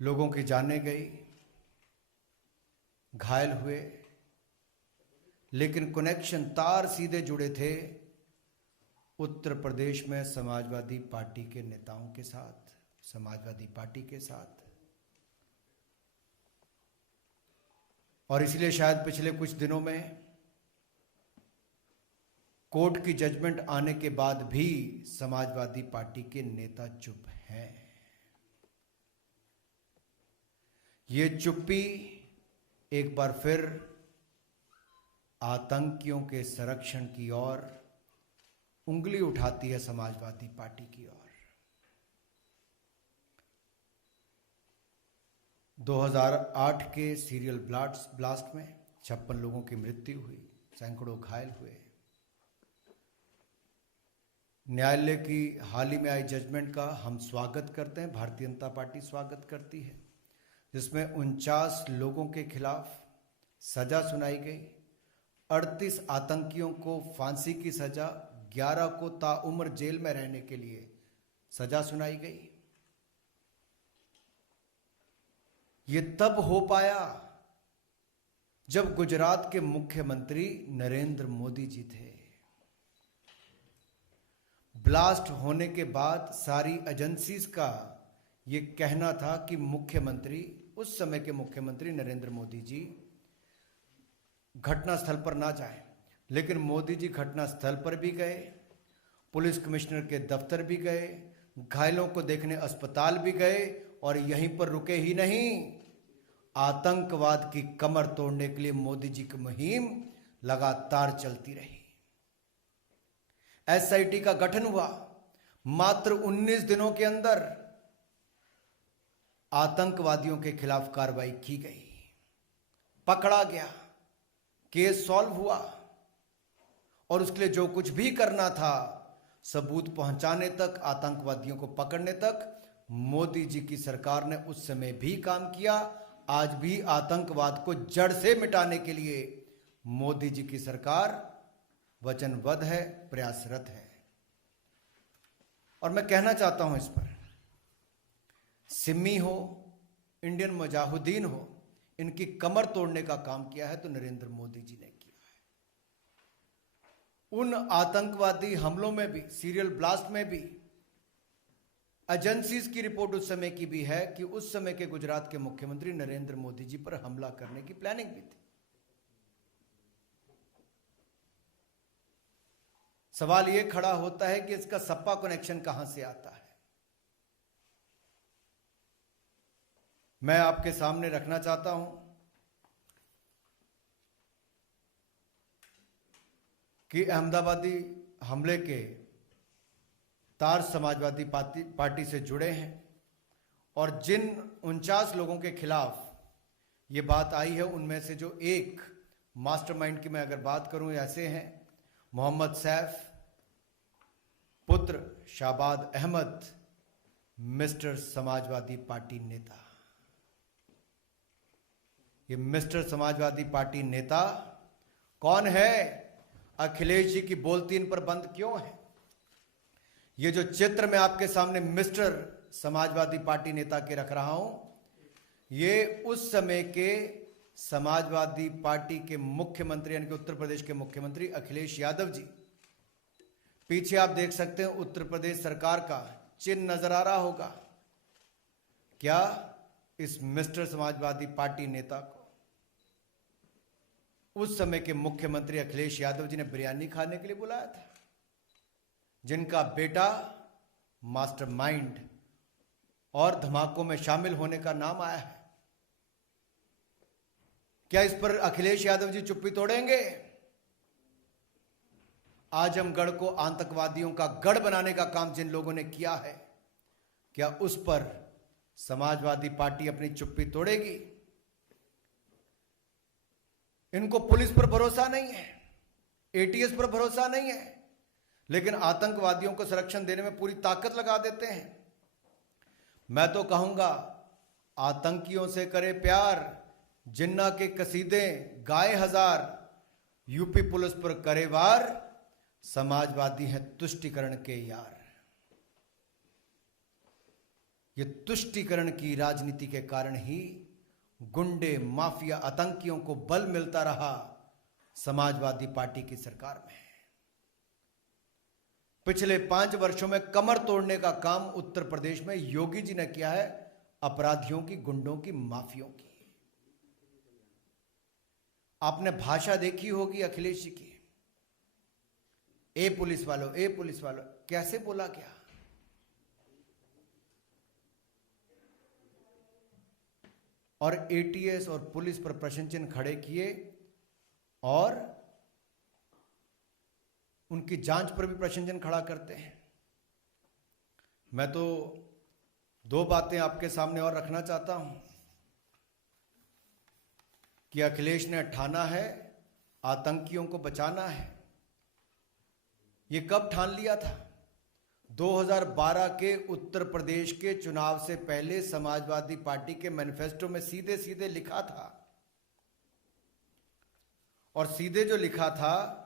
लोगों की जानें गई, घायल हुए, लेकिन कनेक्शन तार सीधे जुड़े थे उत्तर प्रदेश में समाजवादी पार्टी के नेताओं के साथ, समाजवादी पार्टी के साथ। और इसलिए शायद पिछले कुछ दिनों में कोर्ट की जजमेंट आने के बाद भी समाजवादी पार्टी के नेता चुप हैं। ये चुप्पी एक बार फिर आतंकियों के संरक्षण की ओर उंगली उठाती है, समाजवादी पार्टी की ओर। 2008 के सीरियल ब्लास्ट में 56 लोगों की मृत्यु हुई, सैकड़ों घायल हुए। न्यायालय की हाल ही में आई जजमेंट का हम स्वागत करते हैं, भारतीय जनता पार्टी स्वागत करती है, जिसमें 49 लोगों के खिलाफ सजा सुनाई गई। 38 आतंकियों को फांसी की सजा, 11 को ताउम्र जेल में रहने के लिए सजा सुनाई गई। ये तब हो पाया जब गुजरात के मुख्यमंत्री नरेंद्र मोदी जी थे। ब्लास्ट होने के बाद सारी एजेंसीज का ये कहना था कि मुख्यमंत्री, उस समय के मुख्यमंत्री नरेंद्र मोदी जी घटनास्थल पर ना जाएं, लेकिन मोदी जी घटनास्थल पर भी गए, पुलिस कमिश्नर के दफ्तर भी गए, घायलों को देखने अस्पताल भी गए, और यहीं पर रुके ही नहीं, आतंकवाद की कमर तोड़ने के लिए मोदी जी की मुहिम लगातार चलती रही। एसआईटी का गठन हुआ, मात्र 19 दिनों के अंदर आतंकवादियों के खिलाफ कार्रवाई की गई, पकड़ा गया, केस सॉल्व हुआ, और उसके लिए जो कुछ भी करना था, सबूत पहुंचाने तक, आतंकवादियों को पकड़ने तक, मोदी जी की सरकार ने उस समय भी काम किया। आज भी आतंकवाद को जड़ से मिटाने के लिए मोदी जी की सरकार वचनबद्ध है, प्रयासरत है। और मैं कहना चाहता हूं इस पर, सिमी हो, इंडियन मुजाहिदीन हो, इनकी कमर तोड़ने का काम किया है तो नरेंद्र मोदी जी ने किया है। उन आतंकवादी हमलों में भी, सीरियल ब्लास्ट में भी, एजेंसीज की रिपोर्ट उस समय की भी है कि उस समय के गुजरात के मुख्यमंत्री नरेंद्र मोदी जी पर हमला करने की प्लानिंग भी थी। सवाल यह खड़ा होता है कि इसका सपा कनेक्शन कहां से आता है। मैं आपके सामने रखना चाहता हूं कि अहमदाबादी हमले के तार समाजवादी पार्टी से जुड़े हैं, और जिन 49 लोगों के खिलाफ ये बात आई है, उनमें से जो एक मास्टरमाइंड की मैं अगर बात करूं, ऐसे हैं मोहम्मद सैफ पुत्र शाबाद अहमद, मिस्टर समाजवादी पार्टी नेता। ये मिस्टर समाजवादी पार्टी नेता कौन है? अखिलेश जी की बोलती इन पर बंद क्यों है? ये जो चित्र मैं आपके सामने मिस्टर समाजवादी पार्टी नेता के रख रहा हूं, ये उस समय के समाजवादी पार्टी के मुख्यमंत्री, यानी कि उत्तर प्रदेश के मुख्यमंत्री अखिलेश यादव जी, पीछे आप देख सकते हैं उत्तर प्रदेश सरकार का चिन्ह नजर आ रहा होगा। क्या इस मिस्टर समाजवादी पार्टी नेता को उस समय के मुख्यमंत्री अखिलेश यादव जी ने बिरयानी खाने के लिए बुलाया था, जिनका बेटा मास्टरमाइंड और धमाकों में शामिल होने का नाम आया है? क्या इस पर अखिलेश यादव जी चुप्पी तोड़ेंगे? आजमगढ़ को आतंकवादियों का गढ़ बनाने का काम जिन लोगों ने किया है, क्या उस पर समाजवादी पार्टी अपनी चुप्पी तोड़ेगी? इनको पुलिस पर भरोसा नहीं है, एटीएस पर भरोसा नहीं है, लेकिन आतंकवादियों को संरक्षण देने में पूरी ताकत लगा देते हैं। मैं तो कहूंगा, आतंकियों से करे प्यार, जिन्ना के कसीदे गाए हजार, यूपी पुलिस पर करे वार, समाजवादी हैं तुष्टिकरण के यार। ये तुष्टीकरण की राजनीति के कारण ही गुंडे, माफिया, आतंकियों को बल मिलता रहा समाजवादी पार्टी की सरकार में। पिछले 5 वर्षों में कमर तोड़ने का काम उत्तर प्रदेश में योगी जी ने किया है, अपराधियों की, गुंडों की, माफियों की। आपने भाषा देखी होगी अखिलेश जी की, ए पुलिस वालों, ए पुलिस वालों, कैसे बोला क्या? और एटीएस और पुलिस पर प्रश्न चिन्ह खड़े किए और उनकी जांच पर भी प्रश्न चिन्ह खड़ा करते हैं। मैं तो 2 बातें आपके सामने और रखना चाहता हूं कि अखिलेश ने ठाना है आतंकियों को बचाना है। ये कब ठान लिया था? 2012 के उत्तर प्रदेश के चुनाव से पहले समाजवादी पार्टी के मैनिफेस्टो में सीधे सीधे लिखा था, और सीधे जो लिखा था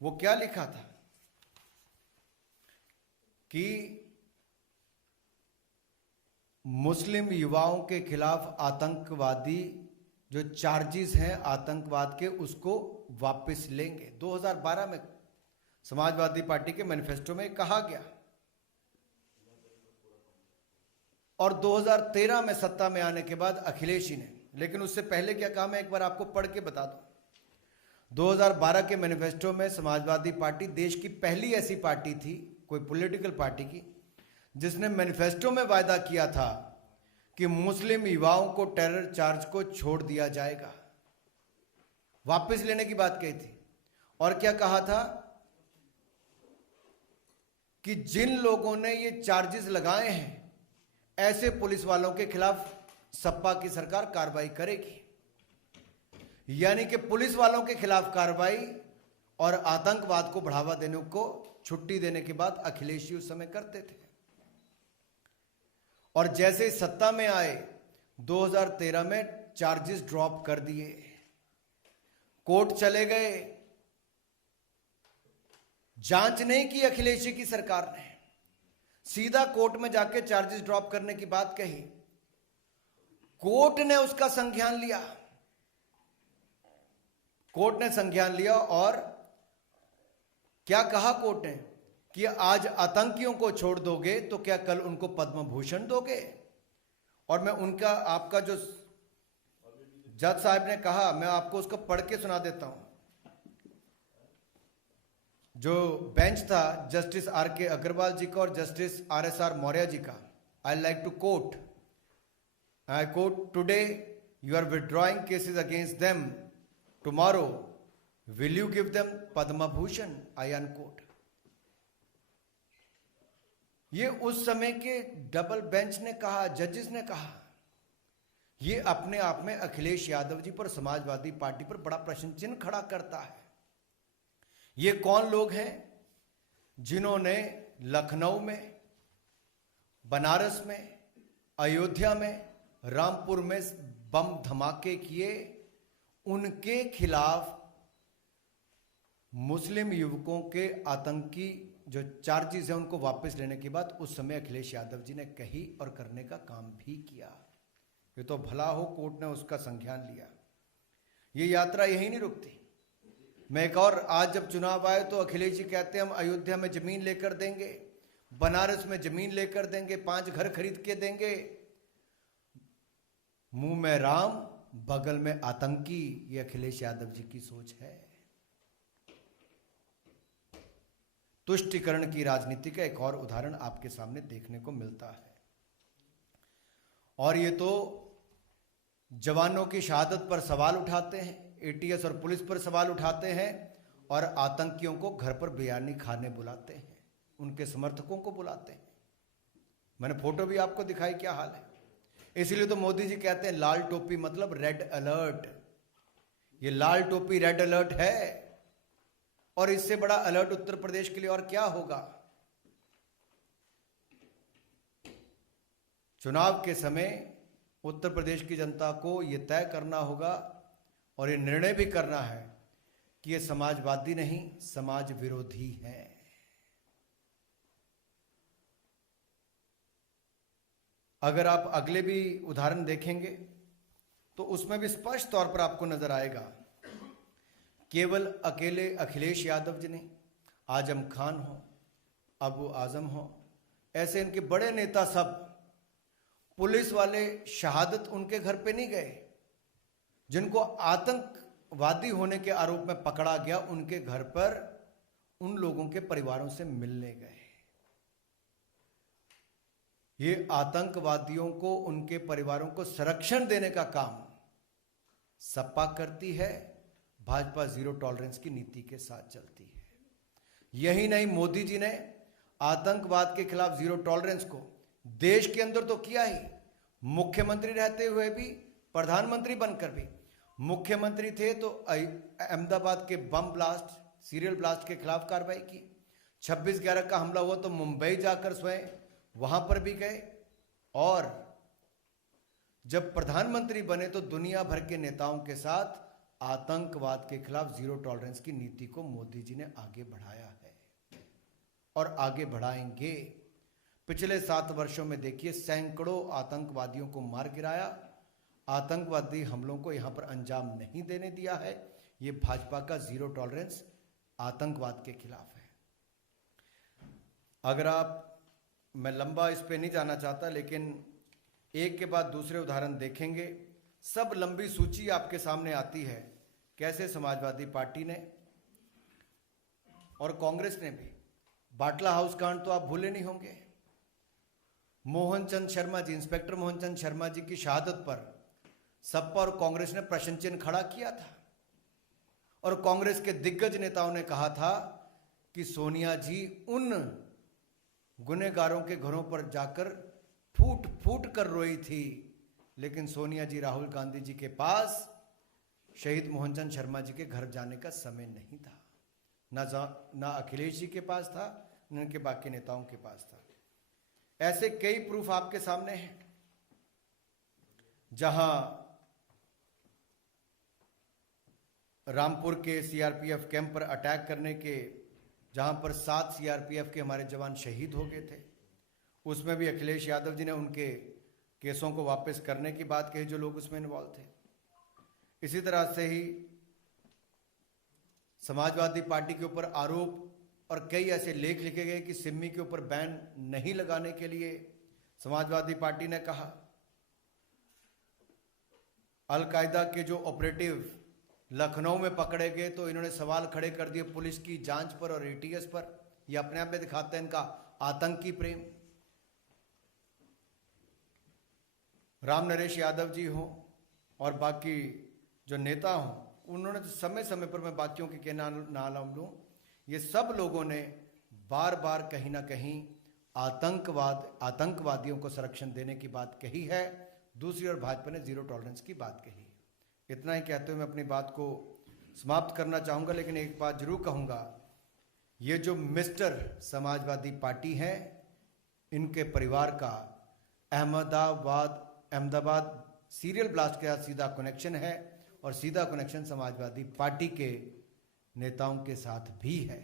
वो क्या लिखा था कि मुस्लिम युवाओं के खिलाफ आतंकवादी जो चार्जेस हैं आतंकवाद के, उसको वापस लेंगे। 2012 में समाजवादी पार्टी के मैनिफेस्टो में कहा गया। और 2013 में सत्ता में आने के बाद अखिलेश जी ने, लेकिन उससे पहले क्या कहा मैं एक बार आपको पढ़ के बता दूं। 2012 के मैनिफेस्टो में समाजवादी पार्टी देश की पहली ऐसी पार्टी थी, कोई पॉलिटिकल पार्टी की, जिसने मैनिफेस्टो में वायदा किया था कि मुस्लिम युवाओं को टेरर चार्ज को छोड़ दिया जाएगा, वापस लेने की बात कही थी। और क्या कहा था कि जिन लोगों ने ये चार्जेस लगाए हैं ऐसे पुलिस वालों के खिलाफ सपा की सरकार कार्रवाई करेगी। यानी कि पुलिस वालों के खिलाफ कार्रवाई और आतंकवाद को बढ़ावा देने को छुट्टी देने की बात अखिलेश जी उस समय करते थे। और जैसे सत्ता में आए 2013 में चार्जेस ड्रॉप कर दिए, कोर्ट चले गए, जांच नहीं की अखिलेश जी की सरकार ने, सीधा कोर्ट में जाके चार्जेस ड्रॉप करने की बात कही। कोर्ट ने उसका संज्ञान लिया, कोर्ट ने संज्ञान लिया और क्या कहा कोर्ट ने कि आज आतंकियों को छोड़ दोगे तो क्या कल उनको पद्म भूषण दोगे? और मैं उनका, आपका जो जज साहब ने कहा, मैं आपको उसको पढ़ के सुना देता हूं। जो बेंच था जस्टिस आर के अग्रवाल जी का और जस्टिस RSR मौर्य जी का, I like to quote, I quote, today you are withdrawing cases against them, tomorrow will you give them Padma Bhushan, I unquote. ये उस समय के डबल बेंच ने कहा, जजेस ने कहा। ये अपने आप में अखिलेश यादव जी पर, समाजवादी पार्टी पर बड़ा प्रश्न चिन्ह खड़ा करता है। ये कौन लोग हैं जिन्होंने लखनऊ में, बनारस में, अयोध्या में, रामपुर में बम धमाके किए? उनके खिलाफ मुस्लिम युवकों के आतंकी जो चार्जेस हैं उनको वापस लेने की बात उस समय अखिलेश यादव जी ने कही और करने का काम भी किया। ये तो भला हो कोर्ट ने उसका संज्ञान लिया। ये यात्रा यही नहीं रुकती। मैं एक और, आज जब चुनाव आए तो अखिलेश जी कहते हैं हम अयोध्या में जमीन लेकर देंगे, बनारस में जमीन लेकर देंगे, 5 घर खरीद के देंगे। मुंह में राम, बगल में आतंकी, ये अखिलेश यादव जी की सोच है। तुष्टीकरण की राजनीति का एक और उदाहरण आपके सामने देखने को मिलता है। और ये तो जवानों की शहादत पर सवाल उठाते हैं, एटीएस और पुलिस पर सवाल उठाते हैं, और आतंकियों को घर पर बिरयानी खाने बुलाते हैं, उनके समर्थकों को बुलाते हैं। मैंने फोटो भी आपको दिखाई, क्या हाल है। इसलिए तो मोदी जी कहते हैं लाल टोपी मतलब रेड अलर्ट। ये लाल टोपी रेड अलर्ट है, और इससे बड़ा अलर्ट उत्तर प्रदेश के लिए और क्या होगा। चुनाव के समय उत्तर प्रदेश की जनता को यह तय करना होगा और ये निर्णय भी करना है कि ये समाजवादी नहीं, समाज विरोधी हैं। अगर आप अगले भी उदाहरण देखेंगे तो उसमें भी स्पष्ट तौर पर आपको नजर आएगा, केवल अकेले अखिलेश यादव जी नहीं, आजम खान हो, अबू आजम हो, ऐसे इनके बड़े नेता सब, पुलिस वाले शहादत उनके घर पे नहीं गए, जिनको आतंकवादी होने के आरोप में पकड़ा गया उनके घर पर उन लोगों के परिवारों से मिलने गए। ये आतंकवादियों को, उनके परिवारों को संरक्षण देने का काम सपा करती है, भाजपा जीरो टॉलरेंस की नीति के साथ चलती है। यही नहीं, मोदी जी ने आतंकवाद के खिलाफ जीरो टॉलरेंस को देश के अंदर तो किया ही, मुख्यमंत्री रहते हुए भी, प्रधानमंत्री बनकर भी। मुख्यमंत्री थे तो अहमदाबाद के बम ब्लास्ट, सीरियल ब्लास्ट के खिलाफ कार्रवाई की। 26/11 का हमला हुआ तो मुंबई जाकर स्वयं वहां पर भी गए, और जब प्रधानमंत्री बने तो दुनिया भर के नेताओं के साथ आतंकवाद के खिलाफ जीरो टॉलरेंस की नीति को मोदी जी ने आगे बढ़ाया है और आगे बढ़ाएंगे। पिछले 7 वर्षों में देखिए, सैकड़ों आतंकवादियों को मार गिराया, आतंकवादी हमलों को यहां पर अंजाम नहीं देने दिया है। यह भाजपा का जीरो टॉलरेंस आतंकवाद के खिलाफ है। अगर आप, मैं लंबा इस पे नहीं जाना चाहता, लेकिन एक के बाद दूसरे उदाहरण देखेंगे, सब लंबी सूची आपके सामने आती है, कैसे समाजवादी पार्टी ने और कांग्रेस ने भी, बाटला हाउस कांड तो आप भूले नहीं होंगे, मोहनचंद शर्मा जी, इंस्पेक्टर मोहनचंद शर्मा जी की शहादत पर सपा और कांग्रेस ने प्रश्न चिन्ह खड़ा किया था, और कांग्रेस के दिग्गज नेताओं ने कहा था कि सोनिया जी उन गुनहगारों के घरों पर जाकर फूट फूट कर रोई थी, लेकिन सोनिया जी, राहुल गांधी जी के पास शहीद मोहनचंद शर्मा जी के घर जाने का समय नहीं था, ना अखिलेश जी के पास था, न उनके बाकी नेताओं के पास था। ऐसे कई प्रूफ आपके सामने हैं, जहां रामपुर के सीआरपीएफ कैंप पर अटैक करने के, जहां पर 7 सीआरपीएफ के हमारे जवान शहीद हो गए थे, उसमें भी अखिलेश यादव जी ने उनके केसों को वापस करने की बात कही जो लोग उसमें इन्वॉल्व थे। इसी तरह से ही समाजवादी पार्टी के ऊपर आरोप और कई ऐसे लेख लिखे गए कि सिमी के ऊपर बैन नहीं लगाने के लिए समाजवादी पार्टी ने कहा। अलकायदा के जो ऑपरेटिव लखनऊ में पकड़े गए तो इन्होंने सवाल खड़े कर दिए पुलिस की जांच पर और एटीएस पर। यह अपने आप में दिखाते हैं इनका आतंकी प्रेम। राम नरेश यादव जी हों और बाकी जो नेता हों, उन्होंने तो समय समय पर, मैं बाकियों के नाम लूं, ये सब लोगों ने बार बार कहीं ना कहीं आतंकवादियों को संरक्षण देने की बात कही है। दूसरी ओर भाजपा ने जीरो टॉलरेंस की बात कही। इतना ही कहते हुए मैं अपनी बात को समाप्त करना चाहूँगा, लेकिन एक बात जरूर कहूँगा, ये जो मिस्टर समाजवादी पार्टी है, इनके परिवार का अहमदाबाद सीरियल ब्लास्ट के साथ सीधा कनेक्शन है और सीधा कनेक्शन समाजवादी पार्टी के नेताओं के साथ भी है।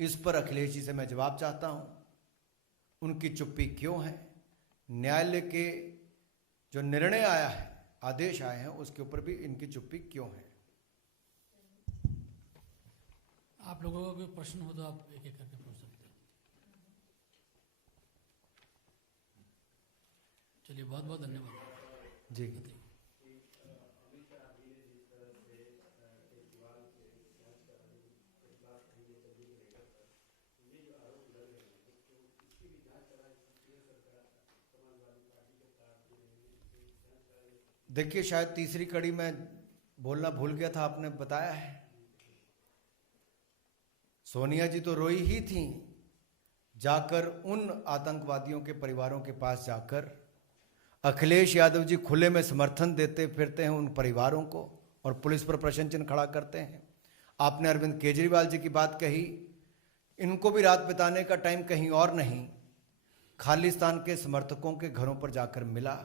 इस पर अखिलेश जी से मैं जवाब चाहता हूँ, उनकी चुप्पी क्यों है? न्यायालय के जो निर्णय आया है, आदेश आए हैं, उसके ऊपर भी इनकी चुप्पी क्यों है? आप लोगों का कोई प्रश्न हो तो आप एक एक करके पूछ सकते हैं। चलिए, बहुत बहुत धन्यवाद जी। देखिए, शायद तीसरी कड़ी में बोलना भूल गया था, आपने बताया है। सोनिया जी तो रोई ही थी, जाकर उन आतंकवादियों के परिवारों के पास जाकर अखिलेश यादव जी खुले में समर्थन देते फिरते हैं उन परिवारों को और पुलिस पर प्रश्न चिन्ह खड़ा करते हैं। आपने अरविंद केजरीवाल जी की बात कही, इनको भी रात बिताने का टाइम कहीं और नहीं, खालिस्तान के समर्थकों के घरों पर जाकर मिला।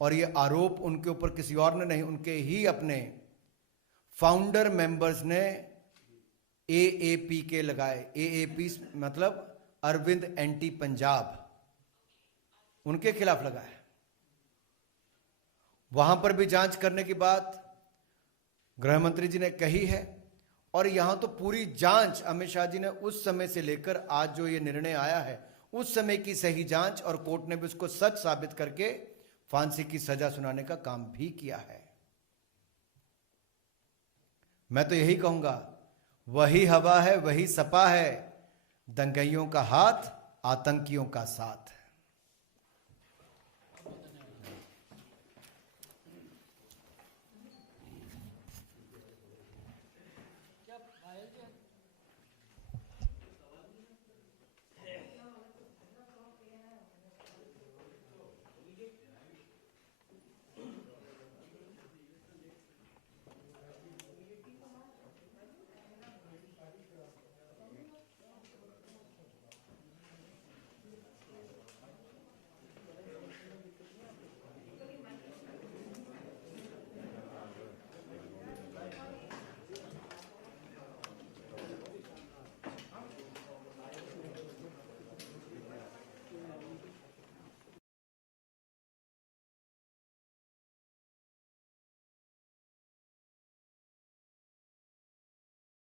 और ये आरोप उनके ऊपर किसी और ने नहीं, उनके ही अपने फाउंडर मेंबर्स ने एएपी के लगाए। एएपी मतलब अरविंद एंटी पंजाब, उनके खिलाफ लगा है। वहां पर भी जांच करने की बात गृह मंत्री जी ने कही है, और यहां तो पूरी जांच अमित शाह जी ने उस समय से लेकर आज जो ये निर्णय आया है उस समय की सही जांच, और कोर्ट ने भी उसको सच साबित करके फांसी की सजा सुनाने का काम भी किया है। मैं तो यही कहूंगा, वही हवा है, वही सपा है, दंगइयों का हाथ, आतंकियों का साथ।